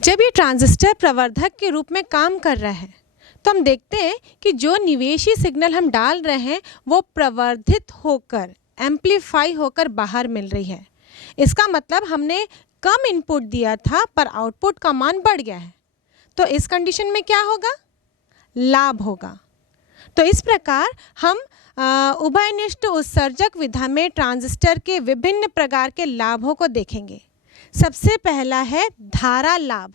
जब ये ट्रांजिस्टर प्रवर्धक के रूप में काम कर रहा है तो हम देखते हैं कि जो निवेशी सिग्नल हम डाल रहे हैं वो प्रवर्धित होकर एम्प्लीफाई होकर बाहर मिल रही है। इसका मतलब हमने कम इनपुट दिया था पर आउटपुट का मान बढ़ गया है, तो इस कंडीशन में क्या होगा? लाभ होगा। तो इस प्रकार हम उभयनिष्ठ उत्सर्जक विधा में ट्रांजिस्टर के विभिन्न प्रकार के लाभों को देखेंगे। सबसे पहला है धारा लाभ।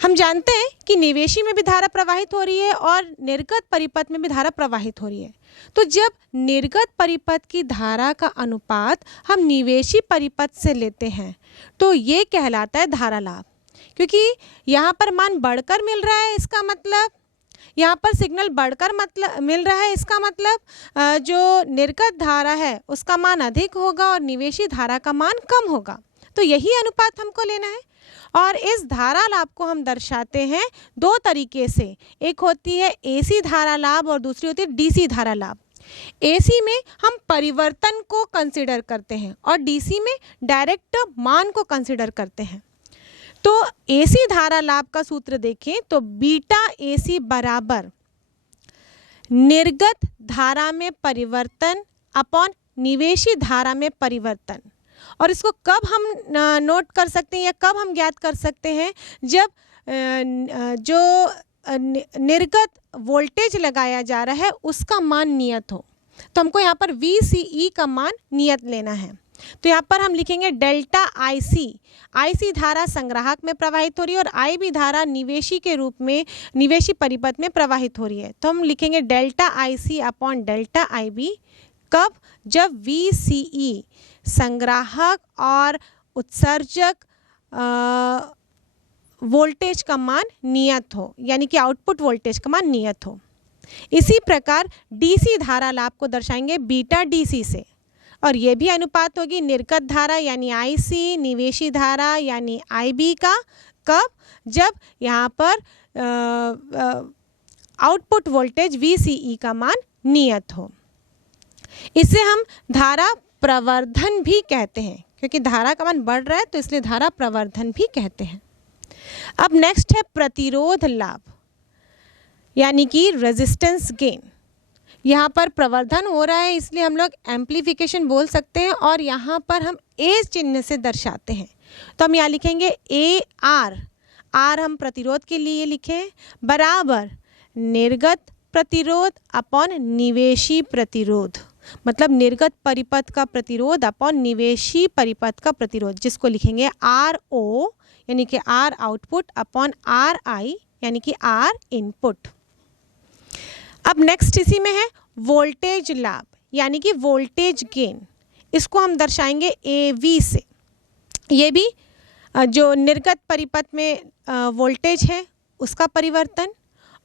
हम जानते हैं कि निवेशी में भी धारा प्रवाहित हो रही है और निर्गत परिपथ में भी धारा प्रवाहित हो रही है। तो जब निर्गत परिपथ की धारा का अनुपात हम निवेशी परिपथ से लेते हैं तो ये कहलाता है धारा लाभ, क्योंकि यहाँ पर मान बढ़कर मिल रहा है। इसका मतलब यहाँ पर सिग्नल बढ़कर मिल रहा है। इसका मतलब जो निर्गत धारा है उसका मान अधिक होगा और निवेशी धारा का मान कम होगा। तो यही अनुपात हमको लेना है और इस धारा लाभ को हम दर्शाते हैं दो तरीके से। एक होती है एसी धारा लाभ और दूसरी होती है डीसी धारा लाभ। एसी में हम परिवर्तन को कंसिडर करते हैं और डीसी में डायरेक्ट मान को कंसिडर करते हैं। तो एसी धारा लाभ का सूत्र देखें तो बीटा एसी बराबर निर्गत धारा में परिवर्तन अपॉन निवेशी धारा में परिवर्तन। और इसको कब हम नोट कर सकते हैं या कब हम ज्ञात कर सकते हैं? जब जो निर्गत वोल्टेज लगाया जा रहा है उसका मान नियत हो। तो हमको यहाँ पर VCE का मान नियत लेना है। तो यहाँ पर हम लिखेंगे डेल्टा IC धारा संग्राहक में प्रवाहित हो रही है और IB धारा निवेशी के रूप में निवेशी परिपथ में प्रवाहित हो रही है। तो हम लिखेंगे delta IC upon delta IB। कब? जब VCE संग्राहक और उत्सर्जक वोल्टेज का मान नियत हो, यानी कि आउटपुट वोल्टेज का मान नियत हो। इसी प्रकार डीसी धारा लाभ को दर्शाएंगे बीटा DC से और ये भी अनुपात होगी निर्गत धारा यानी IC निवेशी धारा यानी IB का। कब? जब यहाँ पर आउटपुट वोल्टेज VCE का मान नियत हो। इसे हम धारा प्रवर्धन भी कहते हैं, क्योंकि धारा का मान बढ़ रहा है तो इसलिए धारा प्रवर्धन भी कहते हैं। अब नेक्स्ट है प्रतिरोध लाभ यानी कि रेजिस्टेंस गेन। यहाँ पर प्रवर्धन हो रहा है इसलिए हम लोग एम्प्लीफिकेशन बोल सकते हैं और यहाँ पर हम ए चिन्ह से दर्शाते हैं। तो हम यहाँ लिखेंगे AR, आर हम प्रतिरोध के लिए लिखें, बराबर निर्गत प्रतिरोध अपॉन निवेशी प्रतिरोध। मतलब निर्गत परिपथ का प्रतिरोध अपॉन निवेशी परिपथ का प्रतिरोध, जिसको लिखेंगे RO यानी कि R आउटपुट अपॉन RI यानी कि R इनपुट। अब नेक्स्ट इसी में है वोल्टेज लाभ यानी कि वोल्टेज गेन। इसको हम दर्शाएंगे AV से। ये भी जो निर्गत परिपथ में वोल्टेज है उसका परिवर्तन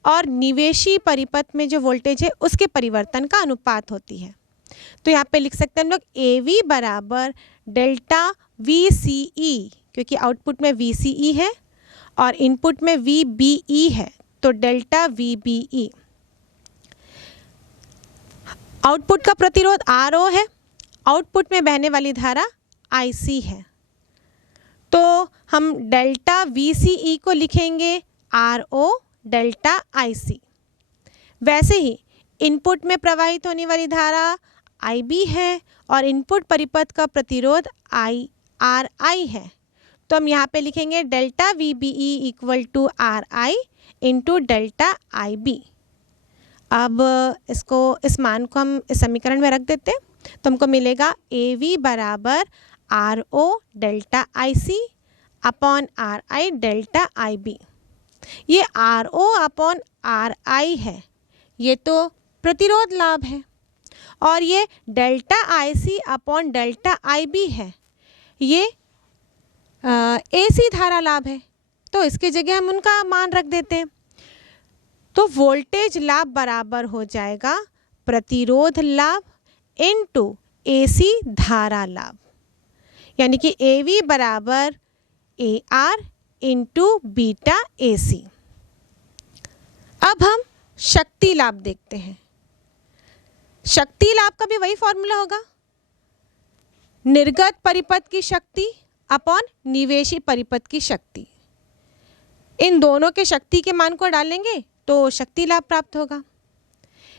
और निवेशी परिपथ में जो वोल्टेज है उसके परिवर्तन का अनुपात होती है। तो यहाँ पे लिख सकते हैं हम लोग AV बराबर डेल्टा VCE, क्योंकि आउटपुट में VCE है और इनपुट में VBE है, तो डेल्टा VBE। आउटपुट का प्रतिरोध RO है, आउटपुट में बहने वाली धारा IC है, तो हम डेल्टा VCE को लिखेंगे RO डेल्टा IC। वैसे ही इनपुट में प्रवाहित होने वाली धारा IB है और इनपुट परिपथ का प्रतिरोध RI है, तो हम यहाँ पे लिखेंगे delta VBE equal to RI into delta IB। अब इसको इस मान को हम इस समीकरण में रख देते हैं तो हमको मिलेगा AV बराबर RO delta IC upon RI delta IB। ये RO अपॉन RI है, ये तो प्रतिरोध लाभ है, और ये delta IC upon delta IB है, ये AC धारा लाभ है। तो इसकी जगह हम उनका मान रख देते हैं। तो वोल्टेज लाभ बराबर हो जाएगा प्रतिरोध लाभ इनटू AC धारा लाभ, यानी कि AV बराबर AR इंटू बीटा AC। अब हम शक्ति लाभ देखते हैं। शक्ति लाभ का भी वही फॉर्मूला होगा, निर्गत परिपथ की शक्ति अपॉन निवेशी परिपथ की शक्ति। इन दोनों के शक्ति के मान को डालेंगे तो शक्ति लाभ प्राप्त होगा।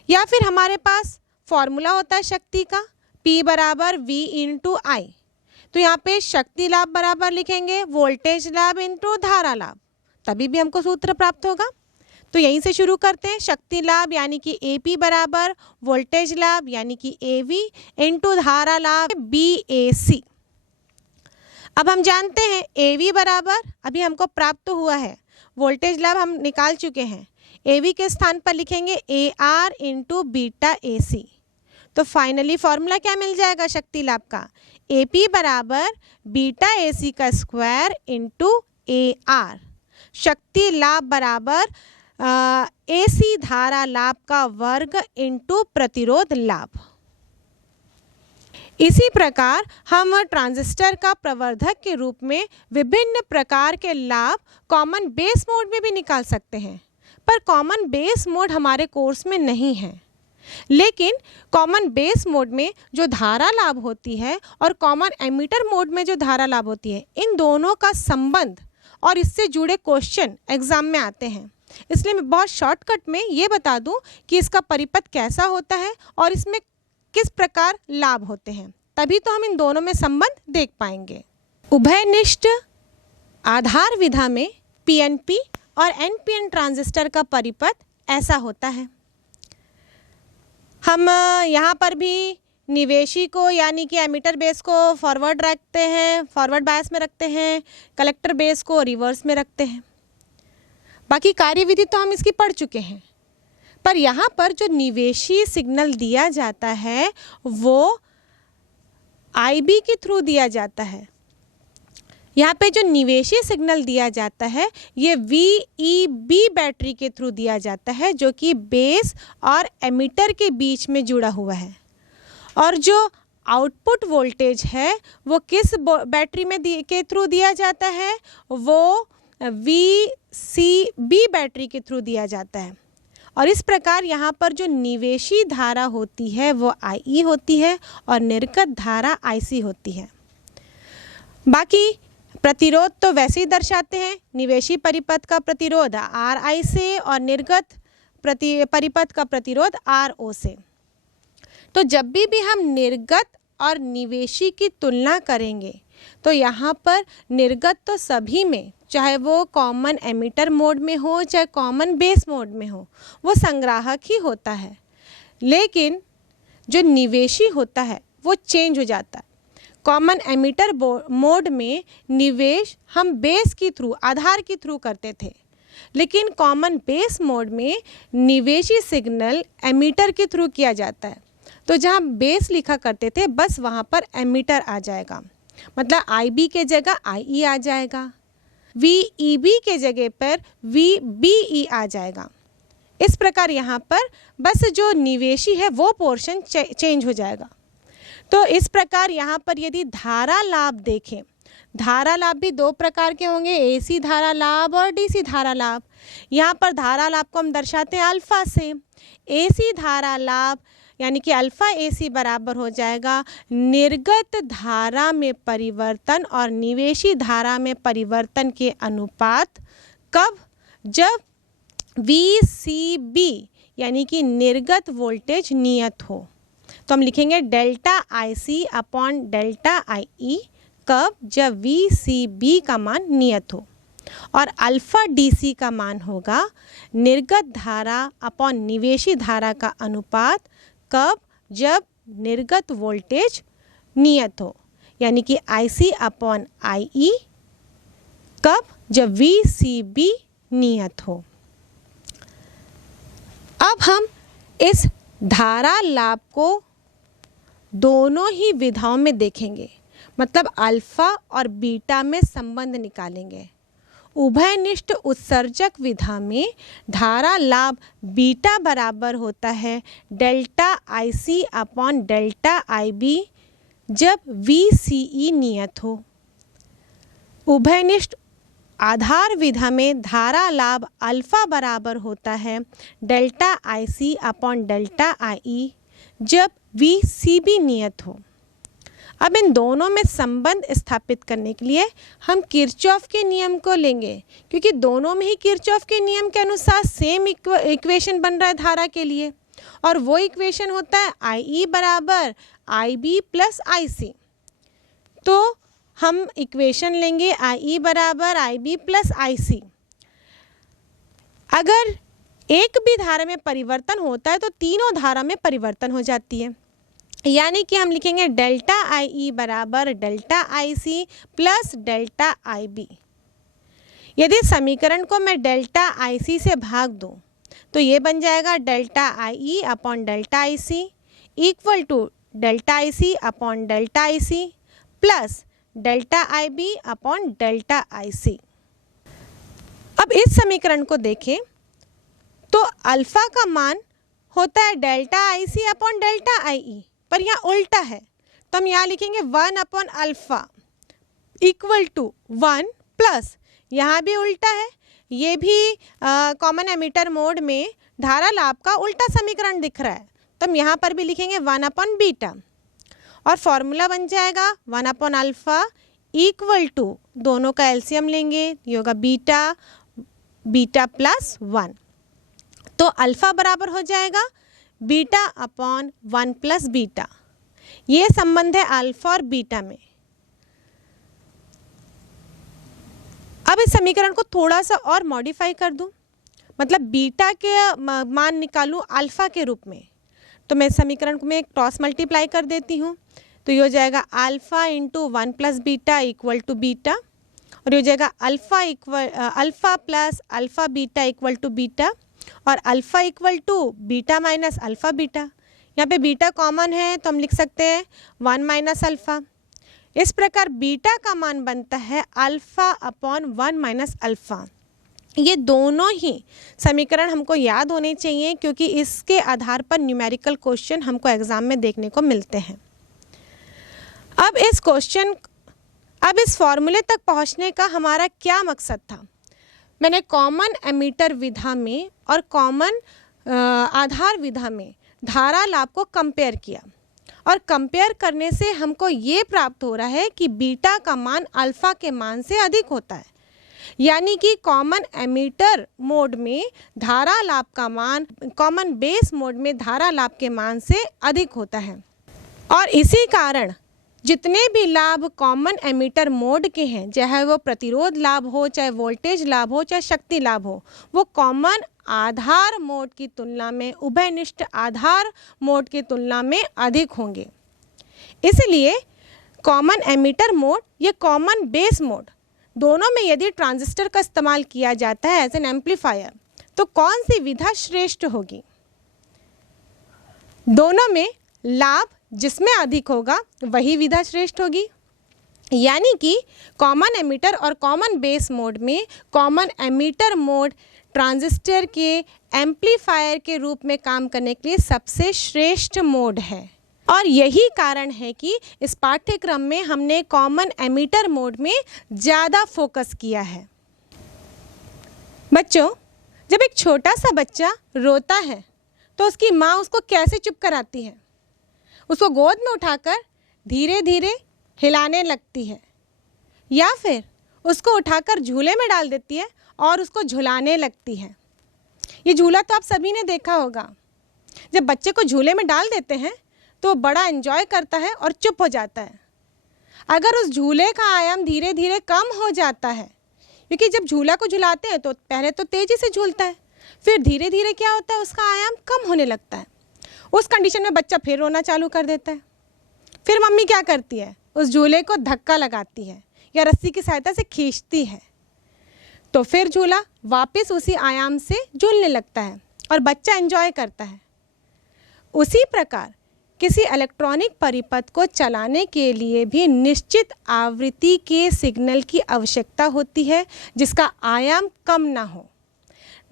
या फिर हमारे पास फॉर्मूला होता है शक्ति का, P बराबर V इंटू आई। तो यहाँ पे शक्ति लाभ बराबर लिखेंगे वोल्टेज लाभ इंटू धारा लाभ, तभी भी हमको सूत्र प्राप्त होगा। तो यहीं से शुरू करते हैं। शक्ति लाभ यानी कि AP बराबर वोल्टेज लाभ यानी कि AV इंटू धारा लाभ BAC। अब हम जानते हैं AV बराबर अभी हमको प्राप्त हुआ है, वोल्टेज लाभ हम निकाल चुके हैं, AV के स्थान पर लिखेंगे AR इंटू बीटा AC। तो फाइनली फॉर्मूला क्या मिल जाएगा शक्ति लाभ का, AP बराबर बीटा AC का स्क्वायर इंटू AR। शक्ति लाभ बराबर AC धारा लाभ का वर्ग इंटू प्रतिरोध लाभ। इसी प्रकार हम ट्रांजिस्टर का प्रवर्धक के रूप में विभिन्न प्रकार के लाभ कॉमन बेस मोड में भी निकाल सकते हैं, पर कॉमन बेस मोड हमारे कोर्स में नहीं है। लेकिन कॉमन बेस मोड में जो धारा लाभ होती है और कॉमन एमीटर मोड में जो धारा लाभ होती है, इन दोनों का संबंध और इससे जुड़े क्वेश्चन एग्जाम में आते हैं। इसलिए मैं बहुत शॉर्टकट में ये बता दूं कि इसका परिपथ कैसा होता है और इसमें किस प्रकार लाभ होते हैं, तभी तो हम इन दोनों में संबंध देख पाएंगे। उभयनिष्ठ आधार विधा में पीएनपी और एनपीएन ट्रांजिस्टर का परिपथ ऐसा होता है। हम यहाँ पर भी निवेशी को यानी कि एमीटर बेस को फॉरवर्ड रखते हैं, फॉरवर्ड बायस में रखते हैं, कलेक्टर बेस को रिवर्स में रखते हैं। बाकी कार्यविधि तो हम इसकी पढ़ चुके हैं, पर यहाँ पर जो निवेशी सिग्नल दिया जाता है वो आईबी के थ्रू दिया जाता है। यहाँ पे जो निवेशी सिग्नल दिया जाता है ये VEB बैटरी के थ्रू दिया जाता है, जो कि बेस और एमीटर के बीच में जुड़ा हुआ है। और जो आउटपुट वोल्टेज है वो किस बैटरी में के थ्रू दिया जाता है, वो VCB बैटरी के थ्रू दिया जाता है। और इस प्रकार यहाँ पर जो निवेशी धारा होती है वो IE होती है और निर्गत धारा IC होती है। बाकी प्रतिरोध तो वैसे ही दर्शाते हैं, निवेशी परिपथ का प्रतिरोध RI से और निर्गत परिपथ का प्रतिरोध RO से। तो जब भी हम निर्गत और निवेशी की तुलना करेंगे तो यहाँ पर निर्गत तो सभी में, चाहे वो कॉमन एमीटर मोड में हो चाहे कॉमन बेस मोड में हो, वो संग्राहक ही होता है। लेकिन जो निवेशी होता है वो चेंज हो जाता है। कॉमन एमीटर मोड में निवेश हम बेस के थ्रू, आधार के थ्रू करते थे, लेकिन कॉमन बेस मोड में निवेशी सिग्नल एमीटर के थ्रू किया जाता है। तो जहाँ बेस लिखा करते थे बस वहाँ पर एमीटर आ जाएगा, मतलब IB के जगह IE आ जाएगा, VEB के जगह पर VBE आ जाएगा। इस प्रकार यहाँ पर बस जो निवेशी है वो पोर्शन चेंज हो जाएगा। तो इस प्रकार यहाँ पर यदि धारा लाभ देखें, धारा लाभ भी दो प्रकार के होंगे, AC धारा लाभ और DC धारा लाभ। यहाँ पर धारा लाभ को हम दर्शाते हैं अल्फा से। AC धारा लाभ यानी कि अल्फा AC बराबर हो जाएगा निर्गत धारा में परिवर्तन और निवेशी धारा में परिवर्तन के अनुपात। कब? जब VCB यानी कि निर्गत वोल्टेज नियत हो। तो हम लिखेंगे delta IC upon delta IE। कब? जब VCB का मान नियत हो। और अल्फा DC का मान होगा निर्गत धारा अपॉन निवेशी धारा का अनुपात। कब? जब निर्गत वोल्टेज नियत हो, यानी कि IC अपॉन IE। कब? जब VCB नियत हो। अब हम इस धारा लाभ को दोनों ही विधाओं में देखेंगे, मतलब अल्फा और बीटा में संबंध निकालेंगे। उभयनिष्ठ उत्सर्जक विधा में धारा लाभ बीटा बराबर होता है delta IC upon delta IB जब VCE नियत हो। उभयनिष्ठ आधार विधा में धारा लाभ अल्फा बराबर होता है delta IC upon delta IE जब VCB नियत हो। अब इन दोनों में संबंध स्थापित करने के लिए हम किरचॉफ के नियम को लेंगे, क्योंकि दोनों में ही किरचॉफ के नियम के अनुसार सेम इक्वेशन बन रहा है धारा के लिए, और वो इक्वेशन होता है IE बराबर IB प्लस IC। तो हम इक्वेशन लेंगे IE बराबर IB प्लस IC। अगर एक भी धारा में परिवर्तन होता है तो तीनों धारा में परिवर्तन हो जाती है, यानी कि हम लिखेंगे डेल्टा IE बराबर delta IC plus delta IB। यदि समीकरण को मैं डेल्टा IC से भाग दूं तो ये बन जाएगा delta IE upon delta IC equal to delta IC upon delta IC plus delta IB upon delta IC। अब इस समीकरण को देखें तो अल्फा का मान होता है delta IC upon delta IE, पर यहाँ उल्टा है, तो हम यहाँ लिखेंगे 1 upon alpha equal to 1 plus, यहाँ भी उल्टा है, ये भी कॉमन एमीटर मोड में धारा लाभ का उल्टा समीकरण दिख रहा है, तो हम यहाँ पर भी लिखेंगे 1 अपॉन बीटा, और फॉर्मूला बन जाएगा 1 अपॉन अल्फा इक्वल टू, दोनों का एलसीएम लेंगे, ये होगा बीटा, बीटा प्लस 1, तो अल्फा बराबर हो जाएगा बीटा अपॉन 1 प्लस बीटा। ये संबंध है अल्फा और बीटा में। अब इस समीकरण को थोड़ा सा और मॉडिफाई कर दूं, मतलब बीटा के मान निकालूं अल्फा के रूप में, तो मैं समीकरण को मैं क्रॉस मल्टीप्लाई कर देती हूँ, तो ये हो जाएगा alpha into 1 plus beta equal to beta, और ये हो जाएगा alpha plus alpha beta equal to beta, और alpha equal to beta minus alpha beta. यहाँ पे बीटा कॉमन है तो हम लिख सकते हैं 1 माइनस अल्फा। इस प्रकार बीटा का मान बनता है अल्फा अपॉन 1 माइनस अल्फा। ये दोनों ही समीकरण हमको याद होने चाहिए, क्योंकि इसके आधार पर न्यूमेरिकल क्वेश्चन हमको एग्जाम में देखने को मिलते हैं। अब इस फॉर्मूले तक पहुँचने का हमारा क्या मकसद था? मैंने कॉमन एमीटर विधा में और कॉमन आधार विधा में धारा लाभ को कंपेयर किया, और कंपेयर करने से हमको ये प्राप्त हो रहा है कि बीटा का मान अल्फा के मान से अधिक होता है, यानी कि कॉमन एमीटर मोड में धारा लाभ का मान कॉमन बेस मोड में धारा लाभ के मान से अधिक होता है। और इसी कारण जितने भी लाभ कॉमन एमीटर मोड के हैं, चाहे वो प्रतिरोध लाभ हो, चाहे वोल्टेज लाभ हो, चाहे शक्ति लाभ हो, वो कॉमन आधार मोड की तुलना में, उभयनिष्ठ आधार मोड की तुलना में अधिक होंगे। इसलिए कॉमन एमीटर मोड या कॉमन बेस मोड दोनों में यदि ट्रांजिस्टर का इस्तेमाल किया जाता है एज एन एम्पलीफायर, तो कौन सी विधा श्रेष्ठ होगी? दोनों में लाभ जिसमें अधिक होगा वही विधा श्रेष्ठ होगी, यानी कि कॉमन एमीटर और कॉमन बेस मोड में कॉमन एमीटर मोड ट्रांजिस्टर के एम्पलीफायर के रूप में काम करने के लिए सबसे श्रेष्ठ मोड है। और यही कारण है कि इस पाठ्यक्रम में हमने कॉमन एमीटर मोड में ज़्यादा फोकस किया है। बच्चों, जब एक छोटा सा बच्चा रोता है तो उसकी माँ उसको कैसे चुप कराती है? उसको गोद में उठाकर धीरे धीरे हिलाने लगती है, या फिर उसको उठाकर झूले में डाल देती है और उसको झुलाने लगती है। ये झूला तो आप सभी ने देखा होगा। जब बच्चे को झूले में डाल देते हैं तो बड़ा एंजॉय करता है और चुप हो जाता है। अगर उस झूले का आयाम धीरे धीरे कम हो जाता है, क्योंकि जब झूला को झुलाते हैं तो पहले तो तेज़ी से झूलता है, फिर धीरे धीरे क्या होता है, उसका आयाम कम होने लगता है। उस कंडीशन में बच्चा फिर रोना चालू कर देता है। फिर मम्मी क्या करती है, उस झूले को धक्का लगाती है या रस्सी की सहायता से खींचती है, तो फिर झूला वापस उसी आयाम से झूलने लगता है और बच्चा एंजॉय करता है। उसी प्रकार किसी इलेक्ट्रॉनिक परिपथ को चलाने के लिए भी निश्चित आवृत्ति के सिग्नल की आवश्यकता होती है, जिसका आयाम कम ना हो।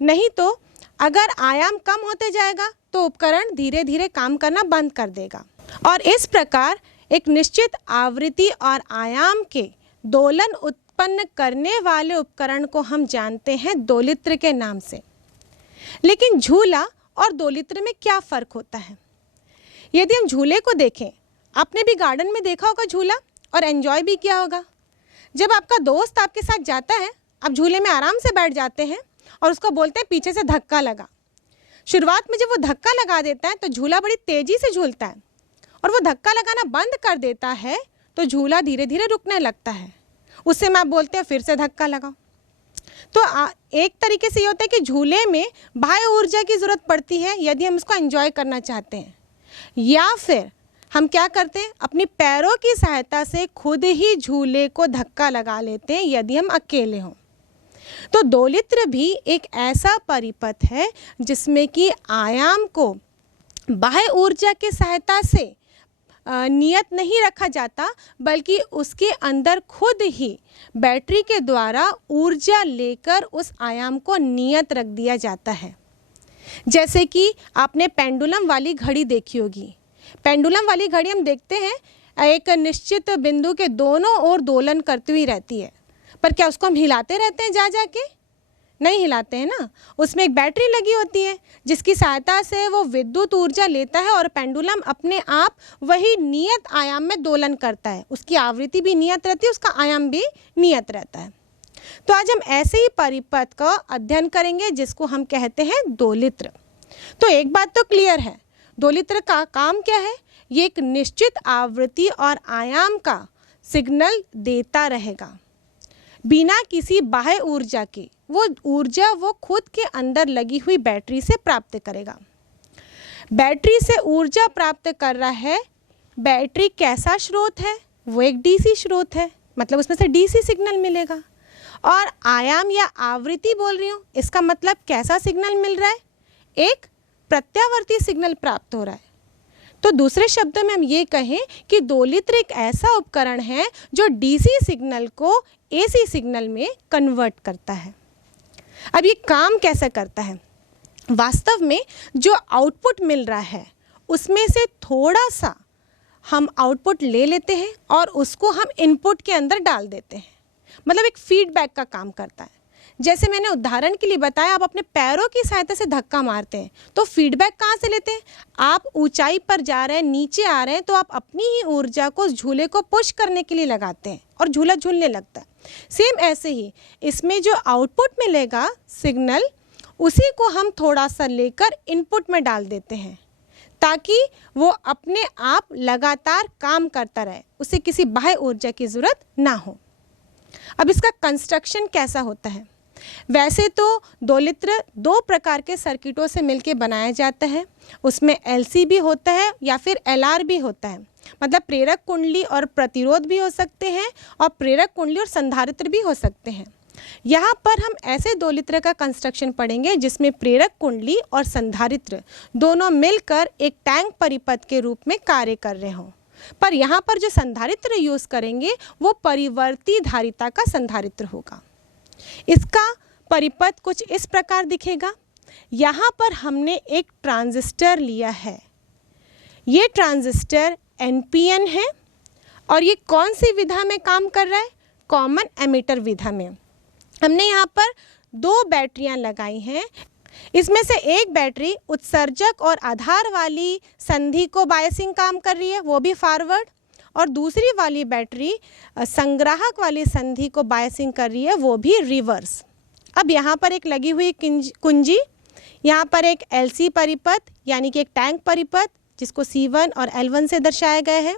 नहीं तो अगर आयाम कम होते जाएगा तो उपकरण धीरे धीरे काम करना बंद कर देगा। और इस प्रकार एक निश्चित आवृत्ति और आयाम के दोलन उत्पन्न करने वाले उपकरण को हम जानते हैं दोलित्र के नाम से। लेकिन झूला और दोलित्र में क्या फ़र्क होता है? यदि हम झूले को देखें, आपने भी गार्डन में देखा होगा झूला और एंजॉय भी किया होगा। जब आपका दोस्त आपके साथ जाता है, आप झूले में आराम से बैठ जाते हैं और उसको बोलते हैं पीछे से धक्का लगा। शुरुआत में जब वो धक्का लगा देता है तो झूला बड़ी तेज़ी से झूलता है, और वो धक्का लगाना बंद कर देता है तो झूला धीरे धीरे रुकने लगता है। उससे में आप बोलते हैं फिर से धक्का लगाओ। तो एक तरीके से ये होता है कि झूले में बाह्य ऊर्जा की ज़रूरत पड़ती है यदि हम इसको एंजॉय करना चाहते हैं, या फिर हम क्या करते हैं, अपनी पैरों की सहायता से खुद ही झूले को धक्का लगा लेते हैं यदि हम अकेले हों। तो दोलित्र भी एक ऐसा परिपथ है जिसमें कि आयाम को बाह्य ऊर्जा की सहायता से नियत नहीं रखा जाता, बल्कि उसके अंदर खुद ही बैटरी के द्वारा ऊर्जा लेकर उस आयाम को नियत रख दिया जाता है। जैसे कि आपने पेंडुलम वाली घड़ी देखी होगी। पेंडुलम वाली घड़ी हम देखते हैं एक निश्चित बिंदु के दोनों ओर दोलन करती हुई रहती है, पर क्या उसको हम हिलाते रहते हैं जा के? नहीं हिलाते हैं ना। उसमें एक बैटरी लगी होती है जिसकी सहायता से वो विद्युत ऊर्जा लेता है और पेंडुलम अपने आप वही नियत आयाम में दोलन करता है। उसकी आवृत्ति भी नियत रहती है, उसका आयाम भी नियत रहता है। तो आज हम ऐसे ही परिपथ का अध्ययन करेंगे जिसको हम कहते हैं दोलित्र। तो एक बात तो क्लियर है, दोलित्र का काम क्या है? ये एक निश्चित आवृत्ति और आयाम का सिग्नल देता रहेगा बिना किसी बाह्य ऊर्जा के। वो ऊर्जा वो खुद के अंदर लगी हुई बैटरी से प्राप्त करेगा। बैटरी से ऊर्जा प्राप्त कर रहा है। बैटरी कैसा स्रोत है? वो एक डीसी स्रोत है, मतलब उसमें से डीसी सिग्नल मिलेगा। और आयाम या आवृत्ति बोल रही हूँ, इसका मतलब कैसा सिग्नल मिल रहा है? एक प्रत्यावर्ती सिग्नल प्राप्त हो रहा है। तो दूसरे शब्दों में हम ये कहें कि दोलित्र एक ऐसा उपकरण है जो डीसी सिग्नल को एसी सिग्नल में कन्वर्ट करता है। अब ये काम कैसे करता है? वास्तव में जो आउटपुट मिल रहा है उसमें से थोड़ा सा हम आउटपुट ले लेते हैं और उसको हम इनपुट के अंदर डाल देते हैं, मतलब एक फीडबैक का काम करता है। जैसे मैंने उदाहरण के लिए बताया, आप अपने पैरों की सहायता से धक्का मारते हैं तो फीडबैक कहाँ से लेते हैं? आप ऊंचाई पर जा रहे हैं, नीचे आ रहे हैं, तो आप अपनी ही ऊर्जा को झूले को पुश करने के लिए लगाते हैं और झूला झूलने लगता है। सेम ऐसे ही इसमें जो आउटपुट मिलेगा सिग्नल, उसी को हम थोड़ा सा लेकर इनपुट में डाल देते हैं ताकि वो अपने आप लगातार काम करता रहे, उसे किसी बाह्य ऊर्जा की ज़रूरत ना हो। अब इसका कंस्ट्रक्शन कैसा होता है? वैसे तो दोलित्र दो प्रकार के सर्किटों से मिलकर बनाया जाता है। उसमें एलसी भी होता है या फिर एलआर भी होता है, मतलब प्रेरक कुंडली और प्रतिरोध भी हो सकते हैं और प्रेरक कुंडली और संधारित्र भी हो सकते हैं। यहाँ पर हम ऐसे दोलित्र का कंस्ट्रक्शन पढ़ेंगे जिसमें प्रेरक कुंडली और संधारित्र दोनों मिलकर एक टैंक परिपथ के रूप में कार्य कर रहे हों। पर यहाँ पर जो संधारित्र यूज़ करेंगे वो परिवर्ती धारिता का संधारित्र होगा। इसका परिपथ कुछ इस प्रकार दिखेगा। यहाँ पर हमने एक ट्रांजिस्टर लिया है। ये ट्रांजिस्टर एनपीएन है और ये कौन सी विधा में काम कर रहा है? कॉमन एमिटर विधा में। हमने यहाँ पर दो बैटरियाँ लगाई हैं। इसमें से एक बैटरी उत्सर्जक और आधार वाली संधि को बायसिंग काम कर रही है, वो भी फॉरवर्ड, और दूसरी वाली बैटरी संग्राहक वाली संधि को बायसिंग कर रही है, वो भी रिवर्स। अब यहाँ पर एक लगी हुई कुंजी, यहाँ पर एक एलसी परिपथ यानी कि एक टैंक परिपथ जिसको C1 और L1 से दर्शाया गया है।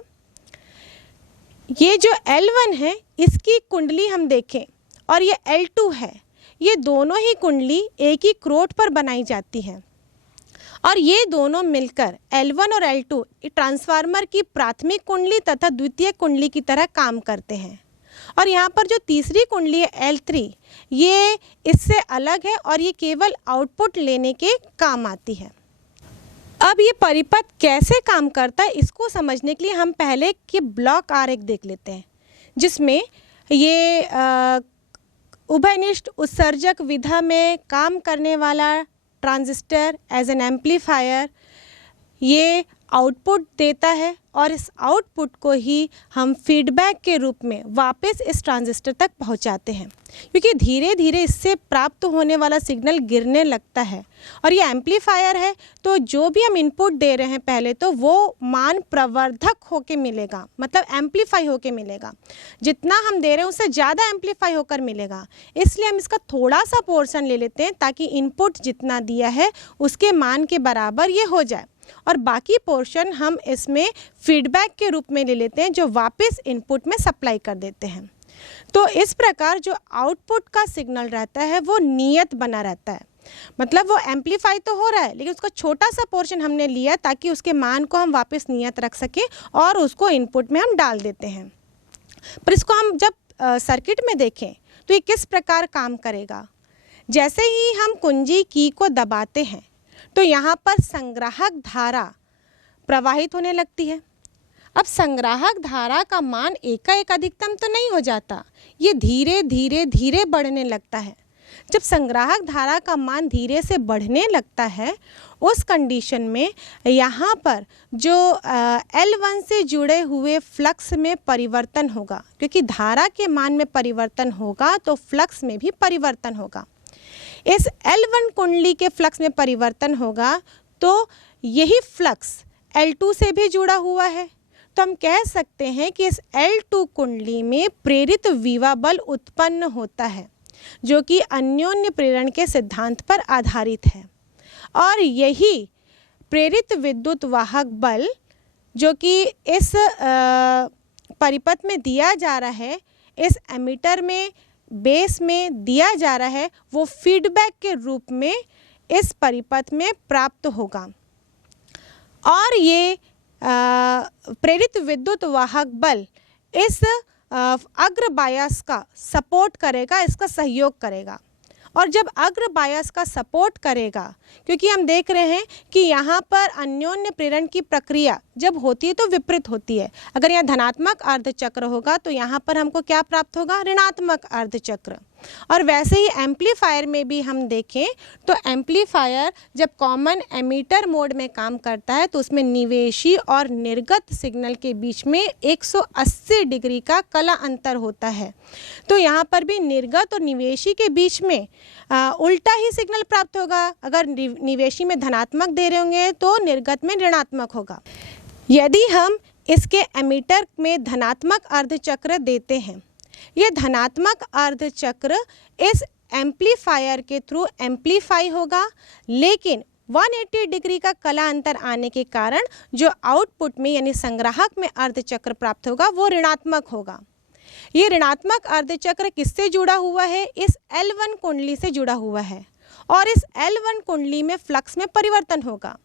ये जो L1 है इसकी कुंडली हम देखें और ये L2 है, ये दोनों ही कुंडली एक ही क्रोट पर बनाई जाती है और ये दोनों मिलकर L1 और L2 ट्रांसफार्मर की प्राथमिक कुंडली तथा द्वितीय कुंडली की तरह काम करते हैं। और यहाँ पर जो तीसरी कुंडली है L3, ये इससे अलग है और ये केवल आउटपुट लेने के काम आती है। अब ये परिपथ कैसे काम करता है इसको समझने के लिए हम पहले के ब्लॉक आरेख देख लेते हैं, जिसमें ये उभयनिष्ठ उत्सर्जक विधा में काम करने वाला ट्रांजिस्टर एज एन एम्पलीफायर, ये आउटपुट देता है और इस आउटपुट को ही हम फीडबैक के रूप में वापस इस ट्रांजिस्टर तक पहुंचाते हैं, क्योंकि धीरे धीरे इससे प्राप्त होने वाला सिग्नल गिरने लगता है। और ये एम्पलीफायर है, तो जो भी हम इनपुट दे रहे हैं पहले तो वो मान प्रवर्धक होके मिलेगा, मतलब एम्पलीफाई होके मिलेगा। जितना हम दे रहे हैं उससे ज़्यादा एम्पलीफाई होकर मिलेगा। इसलिए हम इसका थोड़ा सा पोर्शन ले लेते हैं ताकि इनपुट जितना दिया है उसके मान के बराबर ये हो जाए, और बाकी पोर्शन हम इसमें फीडबैक के रूप में ले लेते हैं जो वापस इनपुट में सप्लाई कर देते हैं। तो इस प्रकार जो आउटपुट का सिग्नल रहता है वो नियत बना रहता है, मतलब वो एम्पलीफाई तो हो रहा है लेकिन उसका छोटा सा पोर्शन हमने लिया ताकि उसके मान को हम वापस नियत रख सकें और उसको इनपुट में हम डाल देते हैं। पर इसको हम जब सर्किट में देखें तो ये किस प्रकार काम करेगा। जैसे ही हम कुंजी की को दबाते हैं तो यहाँ पर संग्राहक धारा प्रवाहित होने लगती है। अब संग्राहक धारा का मान एकाएक अधिकतम तो नहीं हो जाता, ये धीरे धीरे धीरे बढ़ने लगता है। जब संग्राहक धारा का मान धीरे से बढ़ने लगता है उस कंडीशन में यहाँ पर जो L1 से जुड़े हुए फ्लक्स में परिवर्तन होगा, क्योंकि धारा के मान में परिवर्तन होगा तो फ्लक्स में भी परिवर्तन होगा। इस L1 कुंडली के फ्लक्स में परिवर्तन होगा तो यही फ्लक्स L2 से भी जुड़ा हुआ है, तो हम कह सकते हैं कि इस L2 कुंडली में प्रेरित विभव बल उत्पन्न होता है जो कि अन्योन्य प्रेरण के सिद्धांत पर आधारित है। और यही प्रेरित विद्युत वाहक बल जो कि इस परिपथ में दिया जा रहा है, इस एमीटर में बेस में दिया जा रहा है, वो फीडबैक के रूप में इस परिपथ में प्राप्त होगा। और ये प्रेरित विद्युत वाहक बल इस अग्र बायस का सपोर्ट करेगा, इसका सहयोग करेगा। और जब अग्र बायस का सपोर्ट करेगा, क्योंकि हम देख रहे हैं कि यहाँ पर अन्योन्य प्रेरण की प्रक्रिया जब होती है तो विपरीत होती है। अगर यहाँ धनात्मक अर्धचक्र होगा तो यहाँ पर हमको क्या प्राप्त होगा, ऋणात्मक अर्धचक्र। और वैसे ही एम्पलीफायर में भी हम देखें तो एम्पलीफायर जब कॉमन एमीटर मोड में काम करता है तो उसमें निवेशी और निर्गत सिग्नल के बीच में 180 डिग्री का कला अंतर होता है। तो यहाँ पर भी निर्गत और निवेशी के बीच में उल्टा ही सिग्नल प्राप्त होगा। अगर निवेशी में धनात्मक दे रहे होंगे तो निर्गत में ऋणात्मक होगा। यदि हम इसके एमीटर में धनात्मक अर्धचक्र देते हैं, ये धनात्मक अर्धचक्र इस एम्पलीफायर के थ्रू एम्पलीफाई होगा, लेकिन 180 डिग्री का कला अंतर आने के कारण जो आउटपुट में यानी संग्राहक में अर्धचक्र प्राप्त होगा वो ऋणात्मक होगा। ये ऋणात्मक अर्धचक्र किससे जुड़ा हुआ है, इस L1 कुंडली से जुड़ा हुआ है। और इस L1 कुंडली में फ्लक्स में परिवर्तन होगा,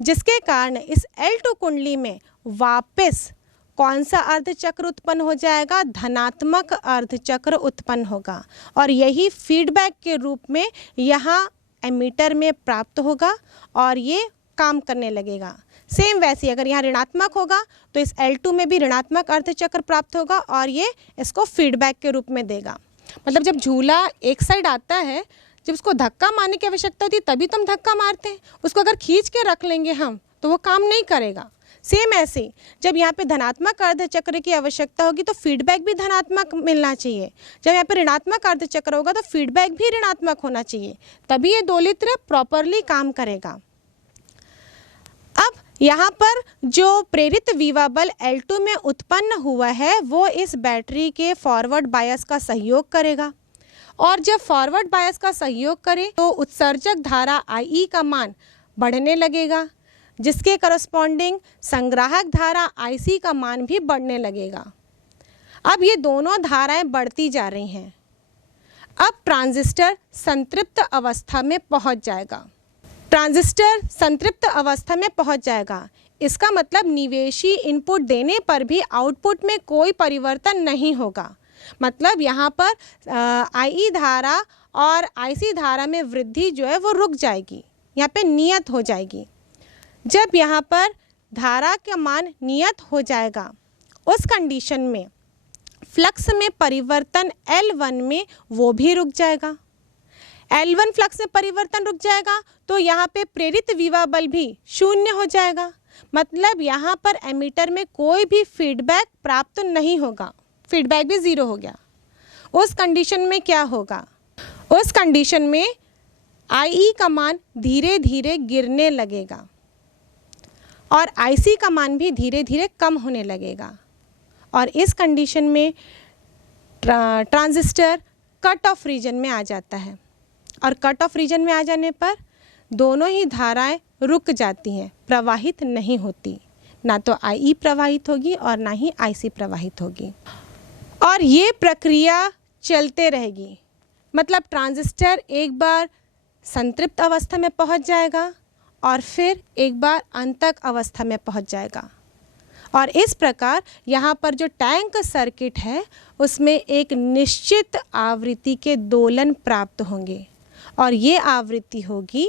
जिसके कारण इस L2 कुंडली में वापस कौन सा अर्धचक्र उत्पन्न हो जाएगा, धनात्मक अर्धचक्र उत्पन्न होगा। और यही फीडबैक के रूप में यहाँ एमीटर में प्राप्त होगा और ये काम करने लगेगा। सेम वैसे ही अगर यहाँ ऋणात्मक होगा तो इस L2 में भी ऋणात्मक अर्धचक्र प्राप्त होगा और ये इसको फीडबैक के रूप में देगा। मतलब जब झूला एक साइड आता है, जब उसको धक्का मारने की आवश्यकता होती है तभी तो हम धक्का मारते हैं। उसको अगर खींच के रख लेंगे हम तो वो काम नहीं करेगा। सेम ऐसे ही जब यहाँ पे धनात्मक अर्धचक्र की आवश्यकता होगी तो फीडबैक भी धनात्मक मिलना चाहिए। जब यहाँ पे ऋणात्मक अर्धचक्र होगा तो फीडबैक भी ऋणात्मक होना चाहिए, तभी ये दोलित्र प्रॉपरली काम करेगा। अब यहाँ पर जो प्रेरित विभव बल L2 में उत्पन्न हुआ है वो इस बैटरी के फॉरवर्ड बायस का सहयोग करेगा, और जब फॉरवर्ड बायस का सहयोग करे तो उत्सर्जक धारा IE का मान बढ़ने लगेगा, जिसके करस्पॉन्डिंग संग्राहक धारा IC का मान भी बढ़ने लगेगा। अब ये दोनों धाराएं बढ़ती जा रही हैं। अब ट्रांजिस्टर संतृप्त अवस्था में पहुंच जाएगा। ट्रांजिस्टर संतृप्त अवस्था में पहुंच जाएगा, इसका मतलब निवेशी इनपुट देने पर भी आउटपुट में कोई परिवर्तन नहीं होगा। मतलब यहाँ पर IE धारा और IC धारा में वृद्धि जो है वो रुक जाएगी, यहाँ पे नियत हो जाएगी। जब यहाँ पर धारा का मान नियत हो जाएगा उस कंडीशन में फ्लक्स में परिवर्तन L1 में वो भी रुक जाएगा। L1 फ्लक्स में परिवर्तन रुक जाएगा तो यहाँ पे प्रेरित विभव बल भी शून्य हो जाएगा। मतलब यहाँ पर एमिटर में कोई भी फीडबैक प्राप्त नहीं होगा, फीडबैक भी ज़ीरो हो गया। उस कंडीशन में क्या होगा? उस कंडीशन में IE का मान धीरे धीरे गिरने लगेगा और IC का मान भी धीरे धीरे कम होने लगेगा और इस कंडीशन में ट्रांजिस्टर कट ऑफ रीजन में आ जाता है और कट ऑफ रीजन में आ जाने पर दोनों ही धाराएं रुक जाती हैं, प्रवाहित नहीं होती। ना तो IE प्रवाहित होगी और ना ही IC प्रवाहित होगी और ये प्रक्रिया चलते रहेगी। मतलब ट्रांजिस्टर एक बार संतृप्त अवस्था में पहुंच जाएगा और फिर एक बार अंतक अवस्था में पहुंच जाएगा और इस प्रकार यहाँ पर जो टैंक सर्किट है उसमें एक निश्चित आवृत्ति के दोलन प्राप्त होंगे और ये आवृत्ति होगी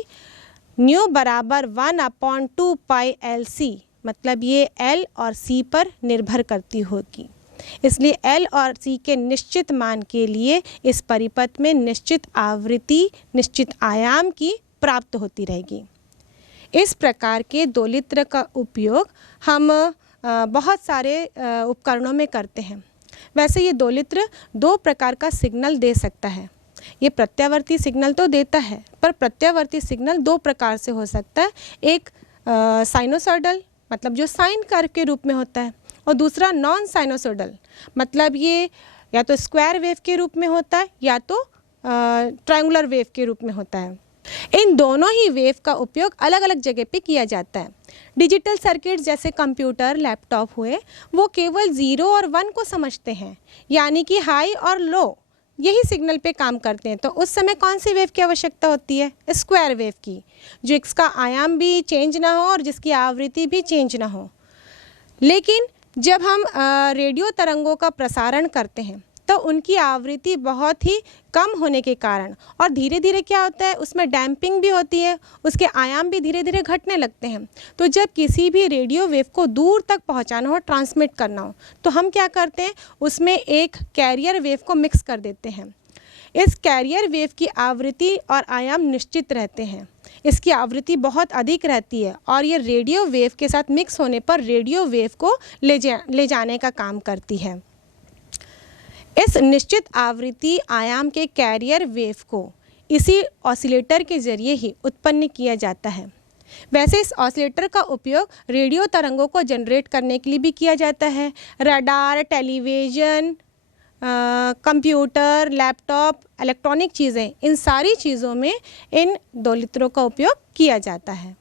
न्यू बराबर 1/2 पाई LC, मतलब ये L और C पर निर्भर करती होगी। इसलिए L और C के निश्चित मान के लिए इस परिपथ में निश्चित आवृत्ति, निश्चित आयाम की प्राप्त होती रहेगी। इस प्रकार के दोलित्र का उपयोग हम बहुत सारे उपकरणों में करते हैं। वैसे ये दोलित्र दो प्रकार का सिग्नल दे सकता है। ये प्रत्यावर्ती सिग्नल तो देता है, पर प्रत्यावर्ती सिग्नल दो प्रकार से हो सकता है। एक साइनोसॉइडल, मतलब जो साइन कर्व के रूप में होता है, और दूसरा नॉन साइनोसॉइडल, मतलब ये या तो स्क्वायर वेव के रूप में होता है या तो ट्रायंगुलर वेव के रूप में होता है। इन दोनों ही वेव का उपयोग अलग अलग जगह पे किया जाता है। डिजिटल सर्किट जैसे कंप्यूटर, लैपटॉप हुए, वो केवल 0 और 1 को समझते हैं, यानी कि हाई और लो यही सिग्नल पे काम करते हैं। तो उस समय कौन सी वेव की आवश्यकता होती है? स्क्वायर वेव की, जो इसका आयाम भी चेंज ना हो और जिसकी आवृत्ति भी चेंज ना हो। लेकिन जब हम रेडियो तरंगों का प्रसारण करते हैं तो उनकी आवृत्ति बहुत ही कम होने के कारण और धीरे धीरे क्या होता है, उसमें डैम्पिंग भी होती है, उसके आयाम भी धीरे धीरे घटने लगते हैं। तो जब किसी भी रेडियो वेव को दूर तक पहुंचाना हो, ट्रांसमिट करना हो, तो हम क्या करते हैं, उसमें एक कैरियर वेव को मिक्स कर देते हैं। इस कैरियर वेव की आवृत्ति और आयाम निश्चित रहते हैं, इसकी आवृत्ति बहुत अधिक रहती है और ये रेडियो वेव के साथ मिक्स होने पर रेडियो वेव को ले जाने का काम करती है। इस निश्चित आवृत्ति आयाम के कैरियर वेव को इसी ऑसिलेटर के जरिए ही उत्पन्न किया जाता है। वैसे इस ऑसिलेटर का उपयोग रेडियो तरंगों को जनरेट करने के लिए भी किया जाता है। Radar, television, computer, laptop, electronic चीज़ें, इन सारी चीज़ों में इन दोलित्रों का उपयोग किया जाता है।